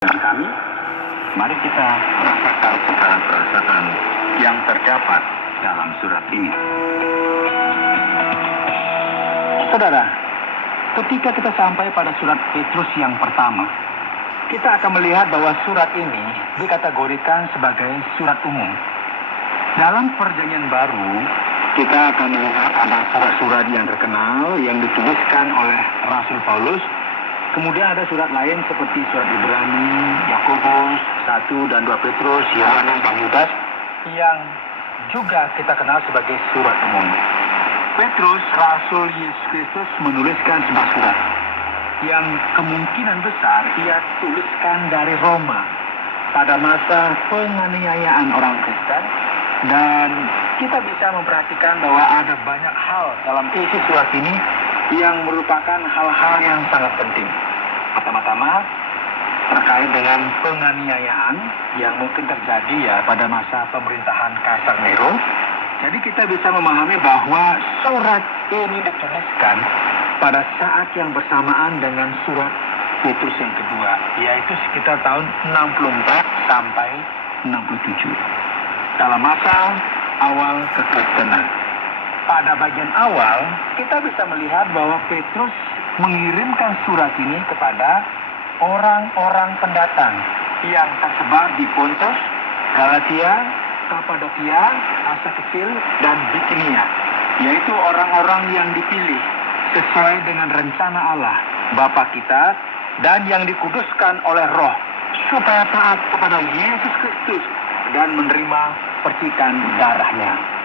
kami, mari kita merasakan segala perasaan yang terdapat dalam surat ini. Saudara, ketika kita sampai pada surat Petrus yang pertama, kita akan melihat bahwa surat ini dikategorikan sebagai surat umum. Dalam Perjanjian Baru, kita akan melihat ada surat-surat yang terkenal yang dituliskan oleh Rasul Paulus. Kemudian ada surat lain seperti surat Ibrani, Yakobus, 1 dan 2 Petrus, Yohanes dan Yudas yang juga kita kenal sebagai surat umum. Petrus, Rasul Yesus Kristus, menuliskan sebuah surat yang kemungkinan besar ia tuliskan dari Roma pada masa penganiayaan orang Kristen, dan kita bisa memperhatikan bahwa ada banyak hal dalam isi surat ini yang merupakan hal-hal yang sangat penting. Pertama-tama terkait dengan penganiayaan yang mungkin terjadi pada masa pemerintahan Kaisar Nero. Jadi kita bisa memahami bahwa surat ini dituliskan pada saat yang bersamaan dengan surat Petrus yang kedua, yaitu sekitar tahun 64 sampai 67. Dalam masa awal kekristenan. Pada bagian awal, kita bisa melihat bahwa Petrus mengirimkan surat ini kepada orang-orang pendatang yang tersebar di Pontus, Galatia, Kapadokia, Asia Kecil, dan Bitinia, yaitu orang-orang yang dipilih sesuai dengan rencana Allah, Bapa kita, dan yang dikuduskan oleh Roh, supaya taat kepada Yesus Kristus dan menerima percikan darahnya.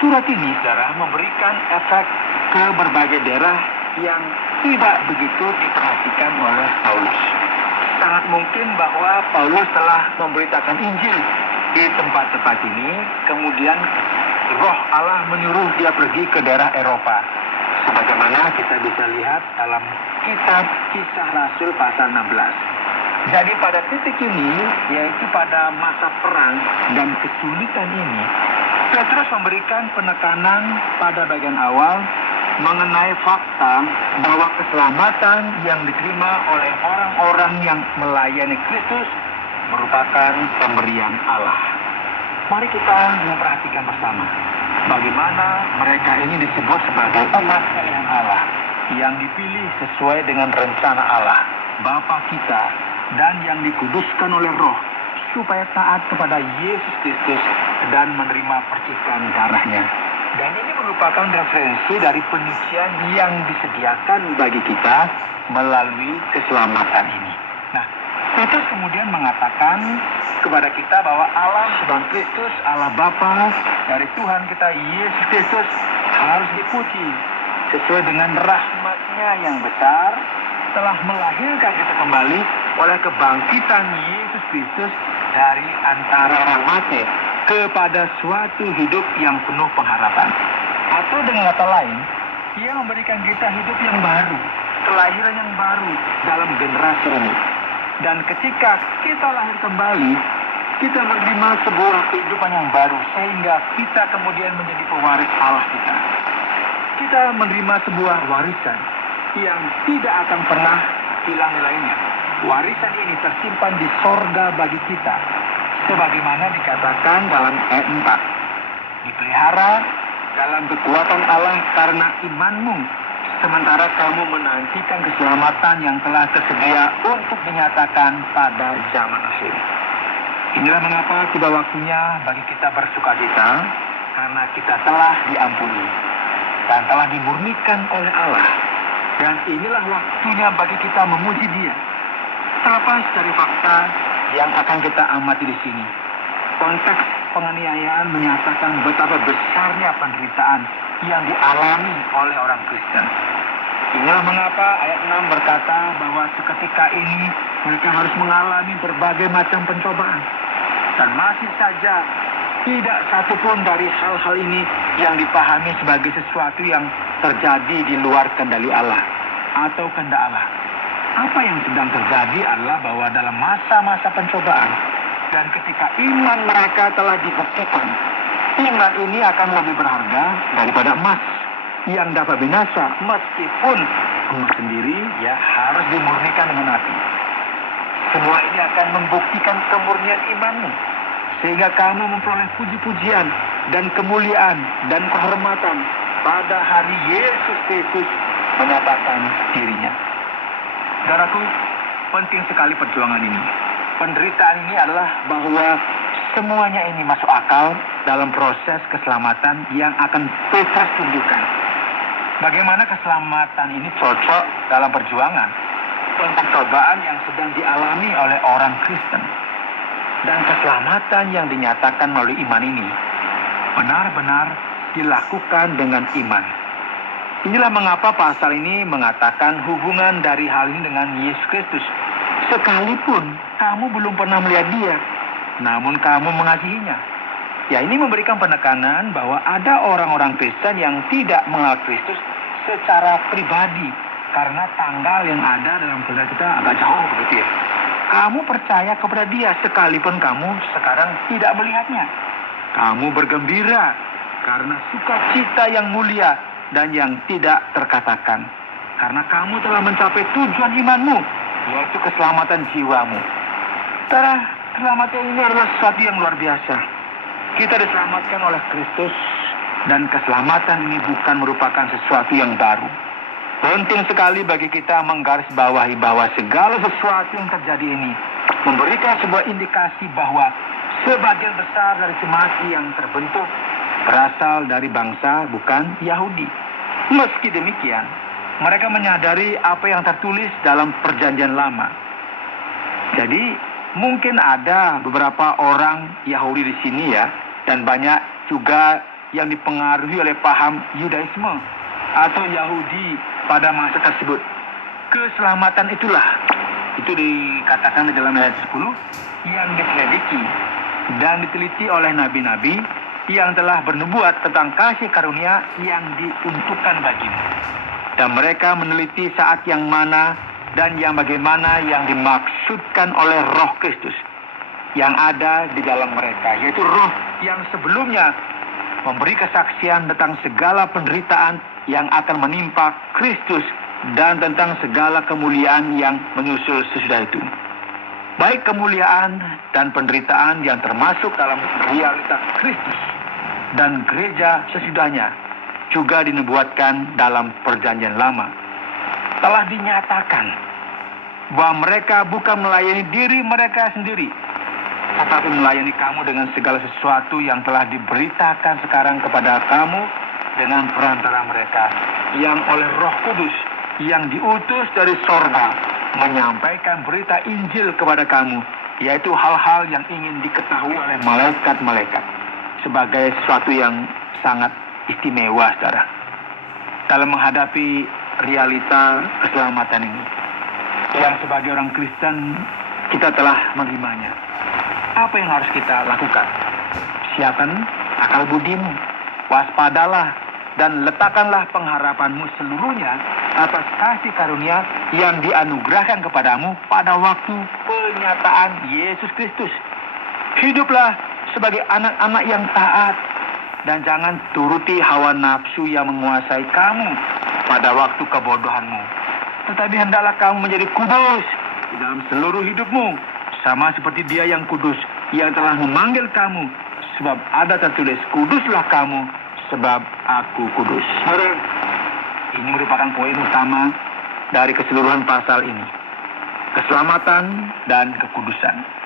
Surat ini, saudara, memberikan efek ke berbagai daerah yang tidak begitu diperhatikan oleh Paulus. Sangat mungkin bahwa Paulus telah memberitakan Injil di tempat-tempat ini, kemudian Roh Allah menyuruh dia pergi ke daerah Eropa. Sebagaimana kita bisa lihat dalam kitab Kisah Rasul pasal 16. Jadi pada titik ini, yaitu pada masa perang dan kesulitan ini, Petrus memberikan penekanan pada bagian awal mengenai fakta bahwa keselamatan yang diterima oleh orang-orang yang melayani Kristus merupakan pemberian Allah. Mari kita memperhatikan bersama bagaimana mereka ini disebut sebagai umat pilihan Allah yang dipilih sesuai dengan rencana Allah, Bapa kita, dan yang dikuduskan oleh Roh, supaya taat kepada Yesus Kristus dan menerima percikan darahnya. Dan ini merupakan referensi dari penyucian yang disediakan bagi kita melalui keselamatan ini. Nah, Petrus kemudian mengatakan kepada kita bahwa Allah dan Kristus, Allah Bapa dari Tuhan kita Yesus Kristus harus dipuji sesuai dengan rahmat-Nya yang besar telah melahirkan kita kembali oleh kebangkitan Yesus Kristus dari antara orang mati kepada suatu hidup yang penuh pengharapan. Atau dengan kata lain, Ia memberikan kita hidup yang baru, kelahiran yang baru dalam generasi ini. Dan ketika kita lahir kembali, kita menerima sebuah kehidupan yang baru, sehingga kita kemudian menjadi pewaris Allah kita. Kita menerima sebuah warisan yang tidak akan pernah hilang nilainya. Warisan ini tersimpan di sorga bagi kita, sebagaimana dikatakan dalam ayat 4. Dipelihara dalam kekuatan Allah karena imanmu, sementara kamu menantikan keselamatan yang telah tersedia untuk dinyatakan pada zaman akhir. Inilah mengapa tiba waktunya bagi kita bersukacita, karena kita telah diampuni dan telah dimurnikan oleh Allah. Dan inilah waktunya bagi kita memuji Dia. Terlepas dari fakta yang akan kita amati di sini, konteks penganiayaan menyatakan betapa besarnya penderitaan yang dialami oleh orang Kristen. Inilah mengapa ayat 6 berkata bahwa seketika ini mereka harus mengalami berbagai macam pencobaan. Dan masih saja tidak satupun dari hal-hal ini yang dipahami sebagai sesuatu yang terjadi di luar kendali Allah atau kehendak Allah. Apa yang sedang terjadi adalah bahwa dalam masa-masa pencobaan dan ketika iman mereka telah dibuktikan, iman ini akan lebih berharga daripada emas yang dapat binasa, meskipun emas sendiri harus dimurnikan dengan api. Semua ini akan membuktikan kemurnian imanmu, sehingga kamu memperoleh puji-pujian dan kemuliaan dan kehormatan pada hari Yesus Kristus menyatakan dirinya. Saudaraku, penting sekali perjuangan ini. Penderitaan ini adalah bahwa semuanya ini masuk akal dalam proses keselamatan yang akan Petrus tunjukkan. Bagaimana keselamatan ini cocok dalam perjuangan untuk cobaan yang sedang dialami oleh orang Kristen. Dan keselamatan yang dinyatakan melalui iman ini benar-benar dilakukan dengan iman. Inilah mengapa pasal ini mengatakan hubungan dari hal ini dengan Yesus Kristus. Sekalipun kamu belum pernah melihat Dia, namun kamu mengasihinya. Ya, ini memberikan penekanan bahwa ada orang-orang Kristen yang tidak mengenal Kristus secara pribadi karena tanggal yang ada dalam keluarga kita agak jauh begitu ya. Kamu percaya kepada Dia sekalipun kamu sekarang tidak melihatnya. Kamu bergembira karena sukacita yang mulia dan yang tidak terkatakan. Karena kamu telah mencapai tujuan imanmu, yaitu keselamatan jiwamu. Saudara, keselamatan ini adalah sesuatu yang luar biasa. Kita diselamatkan oleh Kristus, dan keselamatan ini bukan merupakan sesuatu yang baru. Penting sekali bagi kita menggarisbawahi bahwa segala sesuatu yang terjadi ini memberikan sebuah indikasi bahwa sebagian besar dari jemaat yang terbentuk berasal dari bangsa bukan Yahudi. Meski demikian, mereka menyadari apa yang tertulis dalam Perjanjian Lama. Jadi, mungkin ada beberapa orang Yahudi di sini ya, dan banyak juga yang dipengaruhi oleh paham Yudaisme atau Yahudi pada masa tersebut. Keselamatan itulah, itu dikatakan di dalam ayat 10, yang diselidiki dan diteliti oleh nabi-nabi yang telah bernubuat tentang kasih karunia yang diuntukkan bagimu. Dan mereka meneliti saat yang mana dan yang bagaimana yang dimaksudkan oleh Roh Kristus yang ada di dalam mereka, yaitu Roh yang sebelumnya memberi kesaksian tentang segala penderitaan yang akan menimpa Kristus dan tentang segala kemuliaan yang menyusul sesudah itu. Baik kemuliaan dan penderitaan yang termasuk dalam realitas Kristus dan gereja sesudahnya juga dinubuatkan dalam Perjanjian Lama. Telah dinyatakan bahwa mereka bukan melayani diri mereka sendiri, tetapi melayani kamu dengan segala sesuatu yang telah diberitakan sekarang kepada kamu dengan perantara mereka, yang oleh Roh Kudus yang diutus dari sorga menyampaikan berita Injil kepada kamu, yaitu hal-hal yang ingin diketahui oleh malaikat-malaikat sebagai sesuatu yang sangat istimewa, saudara, dalam menghadapi realita keselamatan ini yang sebagai orang Kristen kita telah menerimanya. Apa yang harus kita lakukan? Siapkan akal budimu, waspadalah, dan letakkanlah pengharapanmu seluruhnya atas kasih karunia yang dianugerahkan kepadamu pada waktu penyataan Yesus Kristus. Hiduplah sebagai anak-anak yang taat, dan jangan turuti hawa nafsu yang menguasai kamu pada waktu kebodohanmu. Tetapi hendaklah kamu menjadi kudus di dalam seluruh hidupmu, sama seperti Dia yang kudus, yang telah memanggil kamu. Sebab ada tertulis, kuduslah kamu, sebab aku kudus. Ini merupakan poin utama dari keseluruhan pasal ini. Keselamatan dan kekudusan.